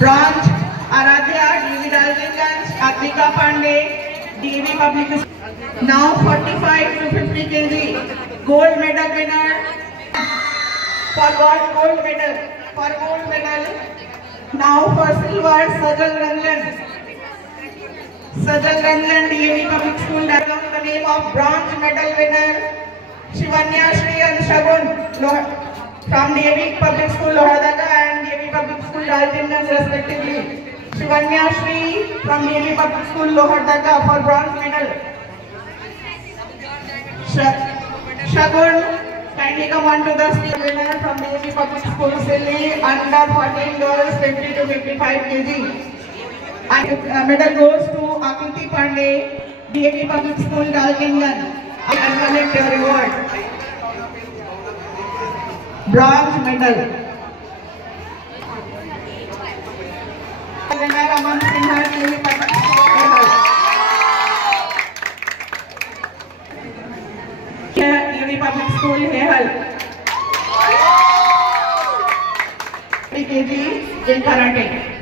Branch Aradhya, DV Daltonganj, Advika Pandey, DV Public. Now 45 to 50 kg, gold medal winner for gold medal. Now for silver, Sajal Ranjan, DAV Public School. The name of bronze medal winner Shivanya Shri and Shagun from DAV Public School Lohardaga and DAV Public School Daltonganj respectively. Shivanya Shri from DAV Public School Lohardaga for bronze medal. Shagun, kindly come on to the stage. Winner from DAV Public School Silli, under 14 girls 50 to 55 kg. And medal goes to Akriti Pandey, DAV Public School Daltonganj. And collect your reward. Bronze medal. Winner Aman Sinha, DAV Public School. DAV Public School Hehal. 3 kg in karate.